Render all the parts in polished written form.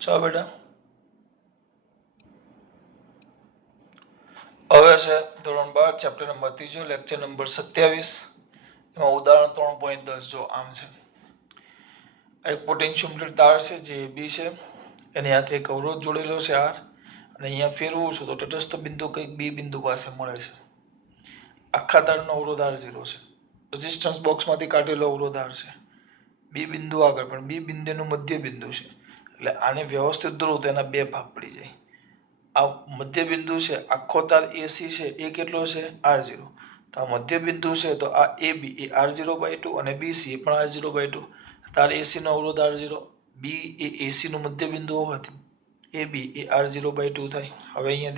ચાલો બેટા, હવે છે ધોરણ 12 ચેપ્ટર નંબર 3 લેક્ચર નંબર 27. એમાં ઉદાહરણ 3.10 જો આમ છે. એક પોટેન્શિયોમીટર તાર છે જે બી છે, એની હાથે એક અવરોધ જોડેલો છે આર, અને અહીંયા ફેરવું છું તો તટસ્થ બિંદુ કંઈક બી બિંદુ પાસે મળે છે. આખા તારનો અવરોધ R0 છે. રેઝિસ્ટન્સ બોક્સમાંથી કાઢેલો અવરોધ R છે. બી બિંદુ આગળ, પણ બી બિંદુનું મધ્ય બિંદુ છે, એટલે આને વ્યવસ્થિત દોરું તો એના બે ભાગ પડી જાય. આ મધ્ય બિંદુ છે, આખો તાર એસી છે, એ કેટલો છે R0. તો આ મધ્ય બિંદુ છે, તો આ AB એ R0/2 અને BC એ પણ R0/2. તાર એસી નો અવરોધ R0, બી એ એસી નું મધ્ય બિંદુ હોવાથી AB એ R0/2 થાય. હવે અહીંયા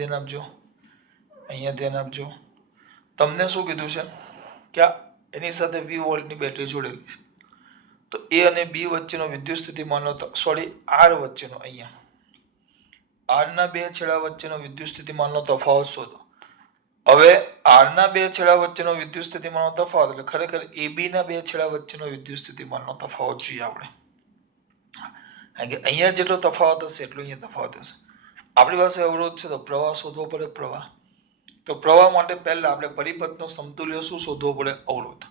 ધ્યાન આપજો. તમને શું કીધું છે કે એની સાથે 20 વોલ્ટની બેટરી જોડેલી છે. તો A અને B વચ્ચેનો વિદ્યુત સ્થિતિમાનનો R વચ્ચેનો, અહીંયા R ના બે છેડા વચ્ચેનો વિદ્યુત સ્થિતિમાનનો તફાવત શોધો. હવે R ના બે છેડા વચ્ચેનો વિદ્યુત સ્થિતિમાનનો તફાવત એટલે ખરેખર AB ના બે છેડા વચ્ચેનો વિદ્યુત સ્થિતિમાનનો તફાવત જોઈએ આપણે. કારણ કે અહીંયા જેટલો તફાવત હશે એટલો અહીંયા તફાવત હશે. આપણી પાસે અવરોધ છે તો પ્રવાહ શોધવો પડે. તો પ્રવાહ માટે પહેલા આપણે પરિપથનો સમતુલ્ય શું શોધવો પડે? અવરોધ.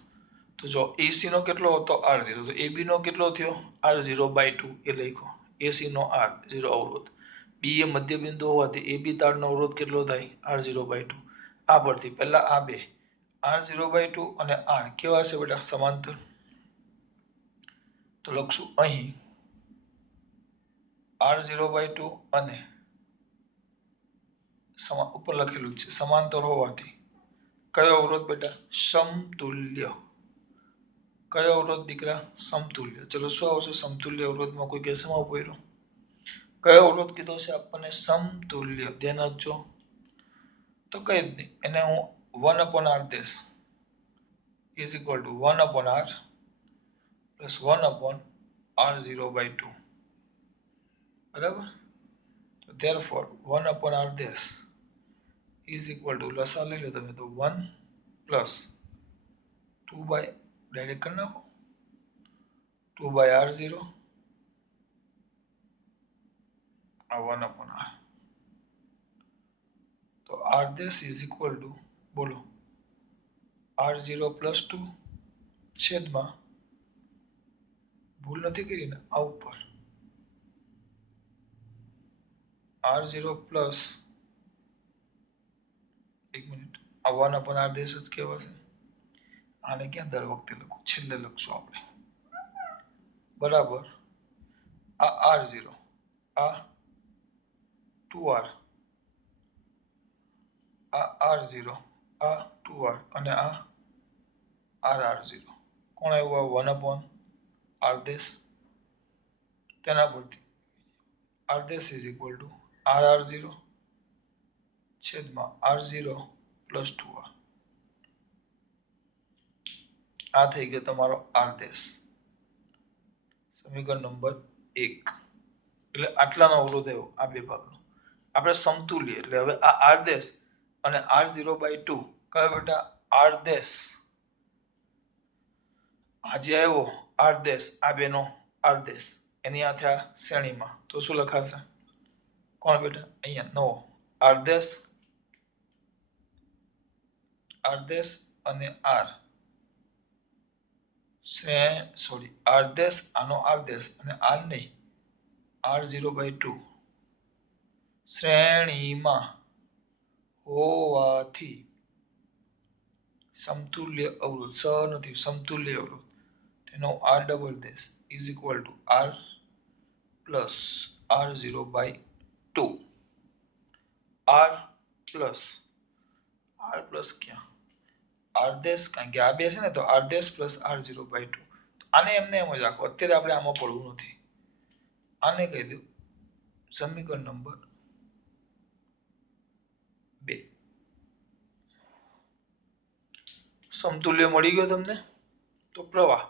તો જો AC નો કેટલો હતો? R0. તો AB નો કેટલો થયો? R0/2 એ લખ્યો. AC નો R0 અવરોધ. B એ મધ્ય બિંદુ હોવાથી AB તારનો અવરોધ કેટલો થાય? R0/2. આ પરથી પહેલા આ બે R0/2 અને R કેવા છે બેટા? સમાંતર. તો લખશું અહીં R0/2 અને ઉપર લખેલું છે સમાંતર હોવાથી કયો અવરોધ બેટા? સમતુલ્ય. કયો અવરોધ દીકરા? સમતુલ્ય. ચલો શું આવશે સમતુલ્ય અવરોધમાં? કોઈ કેસમાં પડ્યો? કયો અવરોધ કીધો છે આપણને? સમતુલ્ય. ધ્યાન આપજો. તો કઈ જ નહીં, એને હું 1/r દેશ is equal to 1/r plus 1/r0/2. બરાબર. તો therefore 1/r દેશ is equal to, લસા લઈ લો તમે, તો 1 plus 2 by, ડાયરેક્ટ કરી નાખો, 2/r0 આ 1/r. તો r દેશ is equal to, બોલો, R0 plus 2 છેદમાં, ભૂલ નથી કરી ને, આ ઉપર R0 plus, એક મિનિટ, આ 1/r દેશ જ કહેવાશે. આને ક્યાં દર વખતે લખું? છેલ્લે લખશું આપણે. બરાબર. આ R0, આ 2r, આ R0, આ 2r અને આ RR0. કોણ આવ્યું? આ 1/r દેશ. તેના પરથી r દેશ is equal to RR0 છેદમાં R0 plus 2r. આ થઈ ગયો તમારો r દેશ. સમીકરણ નંબર 1. એટલે આટલાનો અવરોધ આવ્યો આ બે ભાગનો. આપણે સમતુલ્ય એટલે હવે આ r દેશ અને R0/2 કયો બેટા? r દેશ. આજે આવ્યો r દેશ, આ બેનો r દેશ, એની હાથે આ શ્રેણીમાં, તો શું લખાશે? કોણ બેટા? અહીંયા નવો r દેશ અને r r દેશ, આનો r દેશ અને r નહીં, R0/2 શ્રેણીમાં હોવાથી સમતુલ્ય અવરોધ, સ નથી, સમતુલ્ય અવરોધ, તેનો r ડબલ દેશ is equal to r plus R0/2. r plus ક્યાં? r દેશ, કારણ કે આ બે છે ને, તો r દેશ plus R0/2. આને એમને એમ જ રાખો, અત્યારે આપણે આમાં પડવું નથી. આને કહી દઉં સમીકરણ નંબર 2. સમતુલ્ય મળી ગયો તમને. તો પ્રવાહ,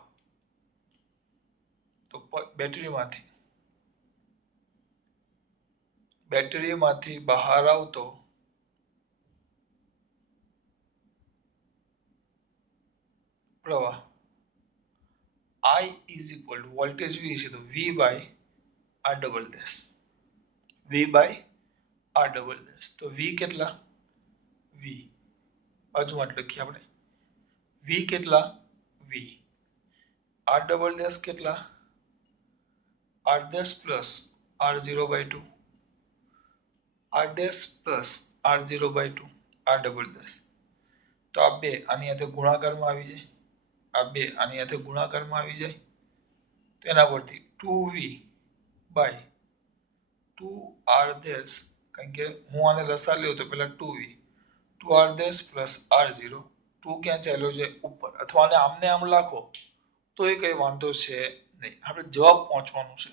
તો બેટરીમાંથી બહાર આવતો પ્રવાહ I is equal to, voltage V છે તો V by R double dash. v by r double dash. તો v કેટલા? v બાજુમાં લખીએ આપણે. v કેટલા? v. r ડબલ ડેશ કેટલા? r dash plus r0 by 2. r dash plus r0 by 2 r double dash. તો આ બે આની સાથે ગુણાકારમાં આવી જાય. આ બે આની સાથે ગુણાકારમાં આવી જાય. તેના પરથી 2v બાય 2r ડેશ, કારણ કે હું આને લસા લ્યો તો પેલા 2v 2r dash plus r0. 2 ક્યાં ચાલ્યો છે? ઉપર. અથવા આને આમને આમ લખો તો એ કઈ વાંધો છે નહીં. આપણે જવાબ પહોંચવાનું છે.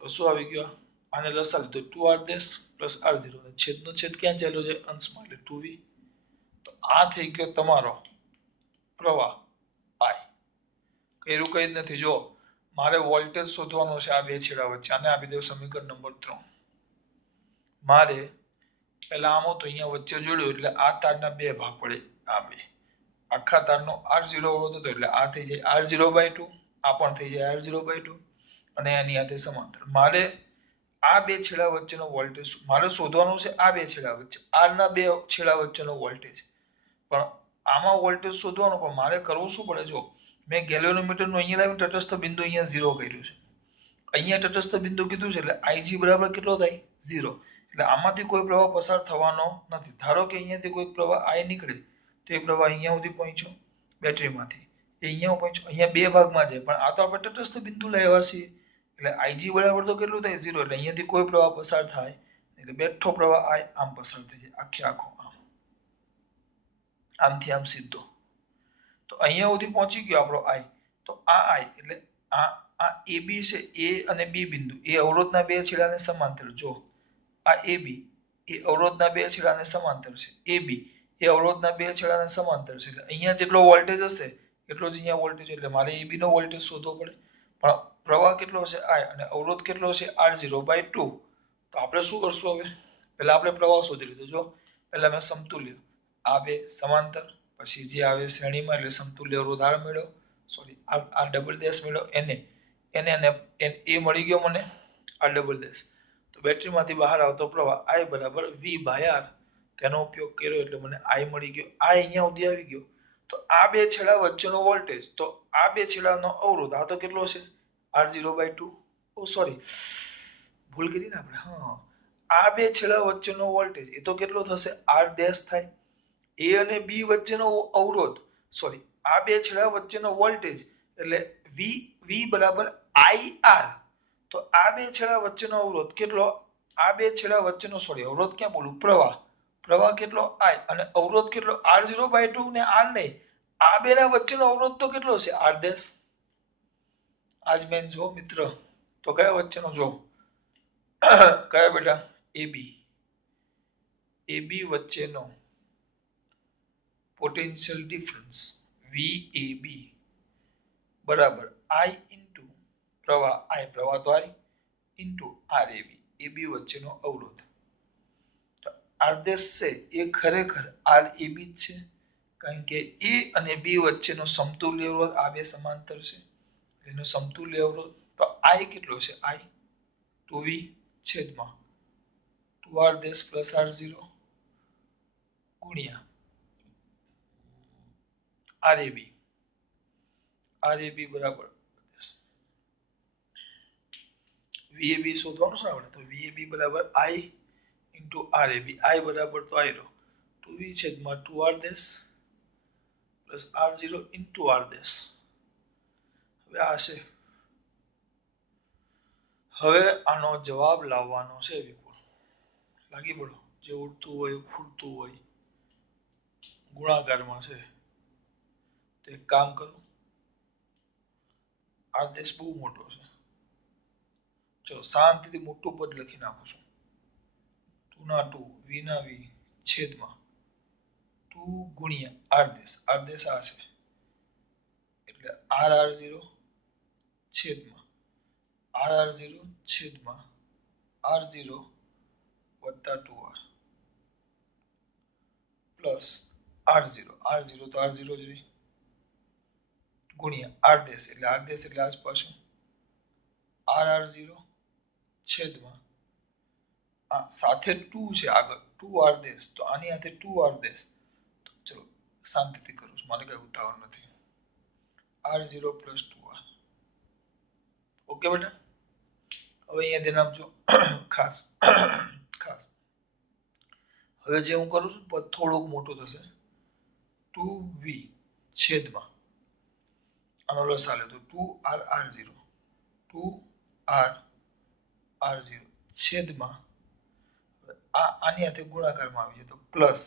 તો શું આવી ગયો? આને લસા લીધો 2r ડેશ પ્લસ r0. છેદનો છેદ ક્યાં ચાલ્યો છે? અંશમાં, એટલે 2v. તો આ થઈ ગયો તમારો પ્રવાહ I. કર્યું કઈ જ નથી. જો મારે વોલ્ટેજ શોધવાનો છે આ બે છેડા વચ્ચે, આને આપી દો સમીકરણ નંબર 3. મારે પેલા આમ તો અહીંયા વચ્ચે જોડ્યું એટલે આ તારના બે ભાગ પડે. આ બે આખા તારનો r0 અવરોધ હતો એટલે આ થઈ જાય r0 બાય 2. આ પણ થઈ જાય r0 બાય 2 અને આની સાથે સમાંતર. મારે આ બે છેડા વચ્ચેનો વોલ્ટેજ મારે શોધવાનું છે. આ બે છેડા વચ્ચે r ના બે છેડા વચ્ચેનો વોલ્ટેજ. પણ આમાં વોલ્ટેજ શોધવાનો, પણ મારે કરવું શું પડે? જો મેં ગેલ્વેનોમીટરનું અહીંયા લાવીને તટસ્થ બિંદુ અહીંયા 0 કર્યું છે. અહીંયા તટસ્થ બિંદુ કીધું છે એટલે Ig બરાબર કેટલો થાય? 0. એટલે આમાંથી કોઈ પ્રવાહ પસાર થવાનો નથી. ધારો કે અહીંયાથી કોઈ પ્રવાહ I નીકળે તો એ પ્રવાહ અહીંયા સુધી પહોંચ્યો બેટરીમાંથી, એ અહીંયા પહોંચ્યો, અહીંયા બે ભાગમાં જાય. પણ આ તો આપણે તટસ્થ બિંદુ લાવ્યા છીએ એટલે Ig બરાબર તો કેટલું થાય? 0. એટલે અહીંયાથી કોઈ પ્રવાહ પસાર થાય એટલે બેઠો પ્રવાહ I આમ પસાર થઈ જાય, આખે આખો આમ, આમથી આમ સીધો. તો અહીંયા સુધી પહોંચી ગયો આપણો I. તો આ I એટલે આ AB છે, A અને B બિંદુ એ અવરોધના બે છેડાને સમાંતર. જો આ AB એ અવરોધના બે છેડાને સમાંતર છે. AB એ અવરોધના બે છેડાને સમાંતર છે. એટલે અહીંયા જેટલો વોલ્ટેજ હશે એટલો જ અહીંયા વોલ્ટેજ. એટલે મારે AB નો વોલ્ટેજ શોધવો પડે. પણ પ્રવાહ કેટલો છે I અને અવરોધ કેટલો છે R0 બાય 2. તો આપણે શું કરશું? હવે પહેલા આપણે પ્રવાહ શોધી લીધો. જો પહેલા મેં સમતુલ્ય આ બે સમાંતર, પછી જે આવે શ્રેણીમાં એટલે સમતુલ્ય અવરોધ R મેળવ્યો, સોરી R ડબલ ડેશ મેળવ્યો, એને અને એ મળી ગયો મને R ડબલ ડેશ. તો બેટરીમાંથી બહાર આવતો પ્રવાહ I બરાબર V બાય R. તેનો ઉપયોગ કર્યો એટલે મને I મળી ગયો. I અહીંયા સુધી આવી ગયો. તો આ બે છેડા વચ્ચેનો વોલ્ટેજ, તો આ બે છેડાનો અવરોધ આ તો કેટલો છે? R0 by 2. ઓ સોરી, ભૂલ કરી ને આપણે. હા, આ બે છેડા વચ્ચેનો વોલ્ટેજ એ તો કેટલો થશે? R ડેશ થાય. A અને B વચ્ચેનો અવરોધ, સોરી આ બે છેડા વચ્ચેનો વોલ્ટેજ એટલે V બરાબર IR. તો આ બે છેડા વચ્ચેનો અવરોધ કેટલો? આ બે છેડા વચ્ચેનો, સોરી અવરોધ ક્યાં બોલું, પ્રવાહ કેટલો? I અને અવરોધ કેટલો? R0 બાય 2 ને R નહીં, આ બેના વચ્ચેનો અવરોધ તો કેટલો છે? R dash. આજ મેન જો મિત્ર. તો કયા વચ્ચેનો? જો કયા બેટા? AB વચ્ચેનો પોટેન્શિયલ ડિફરન્સ VAB બરાબર I ઇન્ટુ પ્રવાહ I, પ્રવાહ તો I ઇન્ટુ RAB, AB વચ્ચેનો અવરોધ. R ડેશ છે એ ખરેખર RAB જ છે, કારણ કે A અને B વચ્ચેનો સમતુલ્ય અવરોધ આ બે સમાંતર છે. એનો સમતુલ્ય અવરોધ તો I કેટલો છે? I 2V છેદમાં 2R ડેશ પ્લસ R0 ગુણ્યા RAB. RAB બરાબર VAB શોધવાનું છે આપણે. તો VAB બરાબર I ઇન્ટુ RAB. I બરાબર તો I રો 2V છેદમાં 2R dash plus R0 into R dash. હવે આ છે. હવે આનો જવાબ લાવવાનો છે વિપુલ. લાગી પડો. જે ઉડતું હોય ફૂટતું હોય ગુણાકારમાં છે તો એક કામ કરું, આ દેશ બહુ મોટો છે. જો શાંતિથી મોટું પદ લખી નાખું છું. 2 ના 2 V ના V છેદમાં 2 ગુણ્યા R ડેશ. R ડેશ આ છે એટલે R0 છેદમાં R0 છેદમાં R0 વત્તા 2R પ્લસ R0 તો R0 જ રહી ગુણ્યા R ડેશ એટલે R ડેશ એટલે આસપાસ R0 છેદમાં આ સાથે 2 છે આગળ 2r ડેશ તો આની સાથે 2r ડેશ તો ચલો શાંતિથી કરું છું મને કઈ ઉતાવળ નથી r0 + 2r ઓકે બેટા હવે અહીંયા ધ્યાન આપજો ખાસ ખાસ હવે જે હું કરું છું પદ થોડુંક મોટું થશે 2v છેદમાં આનો લસા લે તો 2r r0 2r r0 છેદમાં આની સાથે ગુણાકારમાં આવી જાય તો plus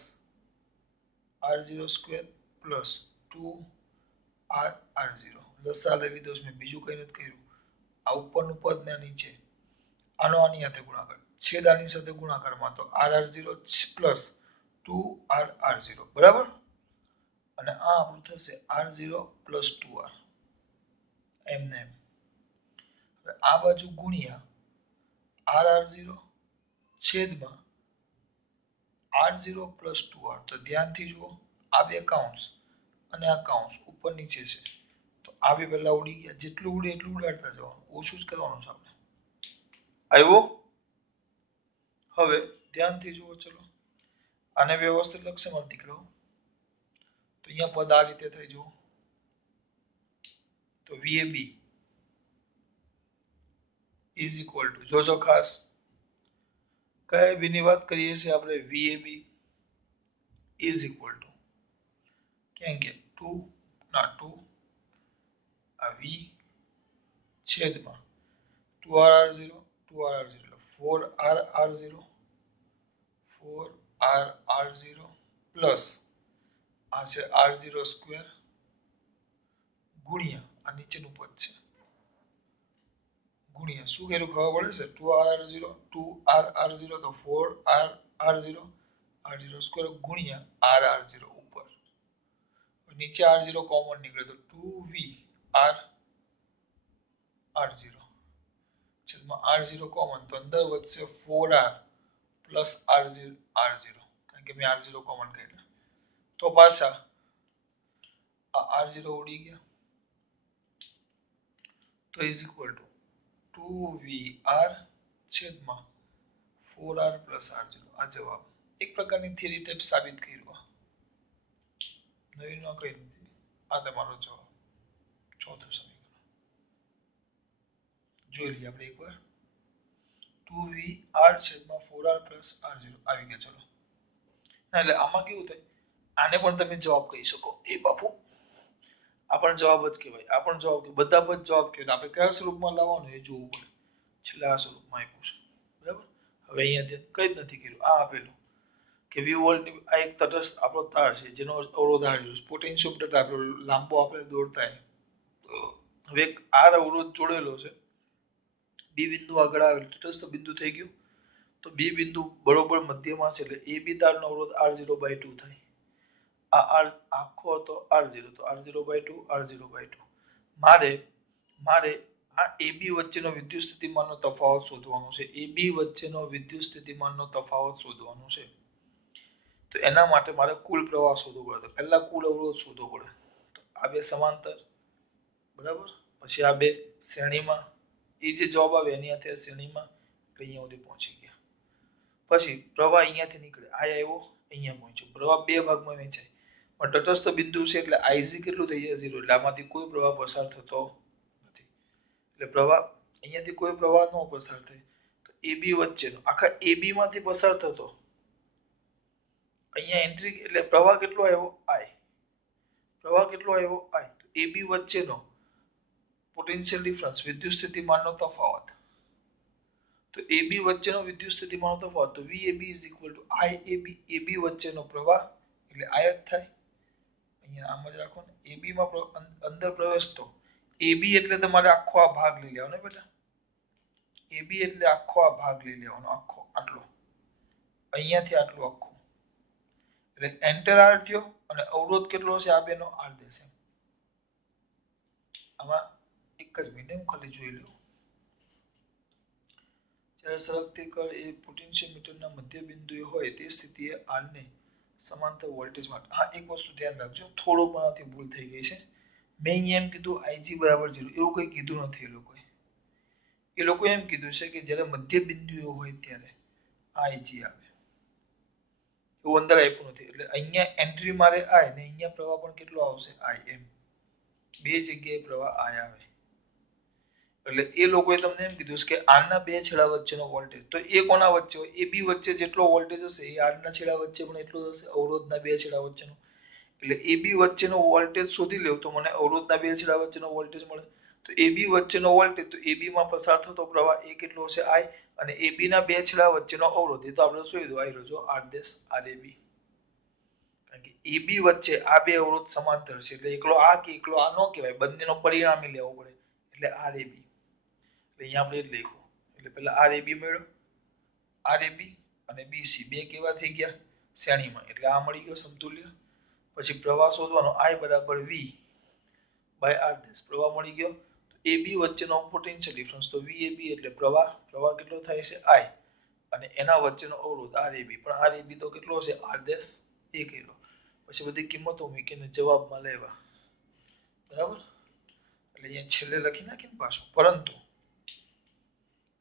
r0 square plus 2r r0 લસા લઈ લીધો મેં બીજું કઈ નથી કર્યું આ ઉપરનું પદ ને નીચે આનો આની સાથે ગુણાકાર છેદ આની સાથે ગુણાકારમાં તો r r0 plus 2r r0 બરાબર અને આ આપણું થશે r0 પ્લસ 2r એમને એમ આ બાજુ ગુણ્યા r r0 છેદમાં r0 પ્લસ 2r તો ધ્યાનથી જુઓ આ બે કાઉન્સ અને આ કાઉન્સ ઉપર નીચે છે તો આ બે પહેલા ઉડી ગયા જેટલું ઉડે એટલું ઉડાડતા જવાનું ઓછું જ કરવાનું છે આપણે આવ્યો હવે ધ્યાનથી જુઓ ચલો આને વ્યવસ્થિત લક્ષમાં દીકરો તો અહીંયા પદ આ રીતે થઈ જુઓ તો VAB ઇઝ ઇક્વલ ટુ જોજો ખાસ કયા બી ની વાત કરીએ છીએ આપણે VAB ઇઝ ઇક્વલ ટુ કેમ કે 2 ના 2 આ V છેદમાં 2r r0 2r r0 4r r0 4r r0 plus આ છે r0 સ્ક્વેર ગુણ્યા આ નીચેનું પદ છે ગુણ્યા શું કર્યું ખબર પડે છે 2r r0 2r r0 તો 4r r0 r0 સ્ક્વેર ગુણ્યા r r0 ઉપર નીચે r0 કોમન નીકળે તો 2v r r0 છેદમાં r0 કોમન તો અંદર વધશે 4r પ્લસ r0 કારણ કે મેં r0 કોમન કાઢ્યા તો પાછા આ r0 ઉડી ગયા તો ઇઝ ઇક્વલ ટુ 2vr છેદમાં 4r પ્લસ r0 આ જવાબ એક પ્રકારની થિયરી ટાઈપ સાબિત કર્યું નવીનમાં કઈ નથી આ તમારો જવાબ ચોથું સમીકરણ જોઈ લઈએ આપણે એકવાર 2vr છેદમાં 4r પ્લસ r0 આવી ગયા ચલો એટલે આમાં કેવું થાય આને પણ તમે જવાબ કહી શકો એ બાપુ આ પણ જવાબ જ કહેવાય આ પણ જવાબ કે બધા પદ જવાબ કહેવાય આપણે કયા સ્વરૂપમાં લાવવાનું એ જોવું પડે છેલ્લે આ સ્વરૂપમાં આપ્યું છે બરાબર હવે અહીંયા ધ્યાન કઈ જ નથી કર્યું આ આપેલું કે v વોલ્ટ આ એક તટસ્થ આપણો તાર છે જેનો અવરોધ r છે પોટેન્શિયોમીટર આપણો લાંબો આપણે દોરતા હવે એક r અવરોધ જોડેલો છે બી બિંદુ આગળ આવેલ તટસ્થ બિંદુ થઈ ગયું તો બી બિંદુ બરોબર મધ્યમાં છે એટલે એ બી તારનો અવરોધ r0/2 થાય આ r આખો હતો r0 તો r0/2 r0/2 મારે આ AB વચ્ચેનો વિદ્યુત સ્થિતિમાનનો તફાવત શોધવાનો છે AB વચ્ચેનો વિદ્યુત સ્થિતિમાનનો તફાવત શોધવાનો છે તો એના માટે મારે કુલ પ્રવાહ શોધવો પડે પહેલા કુલ અવરોધ શોધવો પડે તો આ બે સમાંતર બરાબર પછી આ બે શ્રેણીમાં એ જે જવાબ આવે એની સાથે શ્રેણીમાં અહીંયા સુધી પહોંચી ગયા પછી પ્રવાહ અહીંયાથી નીકળે આ આવ્યો અહીંયા પહોંચ્યો પ્રવાહ બે ભાગમાં વહેંચાય પણ તટસ્થ બિંદુ છે એટલે IC કેટલું થઈ જાય 0 એટલે આમાંથી કોઈ પ્રવાહ પસાર થતો નથી એટલે પ્રવાહ અહીંયાથી કોઈ પ્રવાહ ન પસાર થાય તો AB વચ્ચેનો આખા AB માંથી પસાર થતો અહીંયા એન્ટ્રી એટલે પ્રવાહ કેટલો આવ્યો I પ્રવાહ કેટલો આવ્યો I તો AB વચ્ચેનો પોટેન્શિયલ ડિફરન્સ વિદ્યુત સ્થિતિમાનનો તફાવત તો AB વચ્ચેનો વિદ્યુત સ્થિતિમાનનો તફાવત તો VAB IAB AB વચ્ચેનો પ્રવાહ એટલે I જ થાય અહીંયા આમ જ રાખો ને AB માં અંદર પ્રવેશતો AB એટલે તમારે આખો આ ભાગ લઈ લેવાનો બેટા AB એટલે આખો આ ભાગ લઈ લેવાનો આખો આટલો અહીંયાથી આટલું આખું એટલે એન્ટર r થયો અને અવરોધ કેટલો છે આ બેનો r દેશે આમાં એક જ મિનિટ હું ખાલી જોઈ લઉં જ્યારે સરકતી કળ એ પોટેન્શિયોમીટરના મધ્ય બિંદુએ હોય તે સ્થિતિએ r ને સમાંતર વોલ્ટેજ માટે હા એક વસ્તુ ધ્યાન રાખજો થોડું મારાથી ભૂલ થઈ ગઈ છે મેં અહીંયા એમ કીધું IG બરાબર 0 એવું કંઈ કીધું નથી એ લોકોએ એ એ લોકો એમ કીધું છે કે જ્યારે મધ્ય બિંદુઓ હોય ત્યારે IG આવે એવું અંદર આપ્યું નથી એટલે અહીંયા એન્ટ્રી મારે I ને અહીંયા પ્રવાહ પણ કેટલો આવશે I એમ બે જગ્યાએ પ્રવાહ I આવે એટલે એ લોકોએ તમને એમ કીધું કે આરના બે છેડા વચ્ચેનો વોલ્ટેજ તો એ કોના વચ્ચે હોય AB વચ્ચે જેટલો વોલ્ટેજ હશે એ આરના છેડા વચ્ચે પણ એટલો જ હશે અવરોધના બે છેડા વચ્ચેનો એટલે AB વચ્ચેનો વોલ્ટેજ શોધી લેવું તો મને અવરોધના બે છેડા વચ્ચેનો વોલ્ટેજ મળે તો AB વચ્ચેનો વોલ્ટેજ તો AB માં પસાર થતો પ્રવાહ એ કેટલો હશે I અને AB ના બે છેડા વચ્ચેનો અવરોધ એ તો આપણે શું કીધું I રોજો R' RAB કારણ કે AB વચ્ચે આ બે અવરોધ સમાંતર છે એટલે એકલો આ કે એકલો આ નો કહેવાય બંનેનો પરિણામી લેવો પડે એટલે RAB એટલે અહીંયા આપણે જ લખ્યું એટલે પહેલા RAB મેળવો RAB અને BC બે કેવા થઈ ગયા શ્રેણીમાં એટલે આ મળી ગયો સમતુલ્ય પછી પ્રવાહ શોધવાનો I બરાબર V બાય R' પ્રવાહ મળી ગયો તો AB વચ્ચેનો પોટેન્શિયલ ડિફરન્સ તો VAB એટલે પ્રવાહ કેટલો થાય છે I અને એના વચ્ચેનો અવરોધ RAB પણ RAB તો કેટલો છે R' 1 કિલો પછી બધી કિંમતો મૂકીને જવાબમાં લેવા બરાબર એટલે અહીંયા છેલ્લે લખી નાખીને પાછું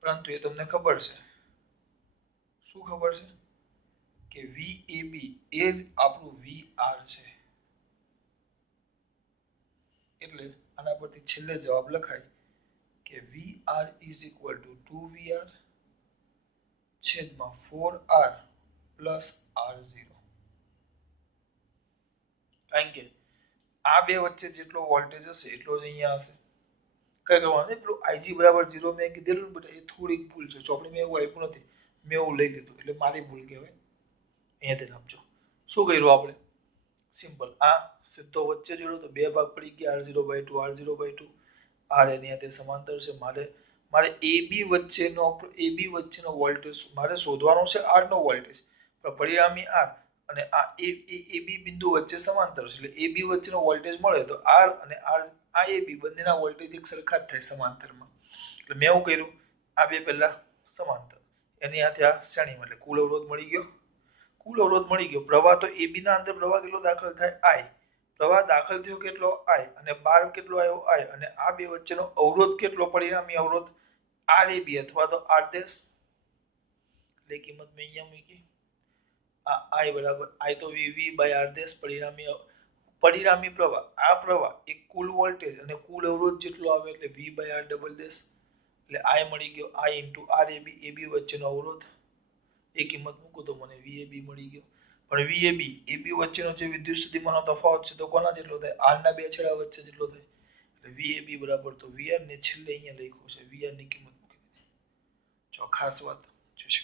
પરંતુ એ તમને ખબર છે શું ખબર છે કે VAB એ જ આપણું VR છે એટલે આના પરથી છેલ્લે જવાબ લખાય કે VR is equal to 2VR છેદમાં 4R પ્લસ R0 કારણ કે આ બે વચ્ચે જેટલો વોલ્ટેજ હશે એટલો જ અહીંયા હશે કઈ કરવાનું નહીં પેલું IG બરાબર 0 મેં કીધેલું ને બેટા એ થોડીક ભૂલ છે ચોપડીમાં એવું આપ્યું નથી મેં એવું લઈ લીધું એટલે મારી ભૂલ કહેવાય અહીંયા ધ્યાન આપજો શું કર્યું આપણે સિમ્પલ આ સીધો વચ્ચે જોડો તો બે ભાગ પડી ગયા R0/2 R0/2 R એની સાથે સમાંતર છે મારે AB વચ્ચેનો વોલ્ટેજ મારે શોધવાનો છે R નો વોલ્ટેજ પણ પરિણામી R અને આ AB બિંદુ વચ્ચે સમાંતર છે એટલે AB વચ્ચેનો વોલ્ટેજ મળે તો R અને IAB બંનેના વોલ્ટેજ એક સરખા જ થાય સમાંતરમાં એટલે મેં એવું કર્યું આ બે પહેલા સમાંતર એની સાથે આ શ્રેણીમાં એટલે કુલ અવરોધ મળી ગયો પ્રવાહ તો AB ના અંદર પ્રવાહ કેટલો દાખલ થાય I પ્રવાહ દાખલ થયો કેટલો I અને બહાર કેટલો આવ્યો I અને આ બે વચ્ચેનો અવરોધ કેટલો પરિણામી અવરોધ RAB અથવા તો R' એટલે કિંમત મેં અહીંયા મૂકી આ I બરાબર I તો VV બાય R' પરિણામી પ્રવાહ આ પ્રવાહ એ કુલ વોલ્ટેજ અને કુલ અવરોધ જેટલો આવે એટલે V by R double dash એટલે I મળી ગયો I ઇન્ટુ RAB AB વચ્ચેનો અવરોધ એ કિંમત મૂકું તો મને VAB મળી ગયો પણ VAB AB વચ્ચેનો જે વિદ્યુત સ્થિતિમાનનો તફાવત છે તો કોના જેટલો થાય R ના બે છેડા વચ્ચે જેટલો થાય એટલે VAB બરાબર તો VR ને છેલ્લે અહીંયા લખ્યું છે VR ની કિંમત મૂકી દીધી જો ખાસ વાત જોઈ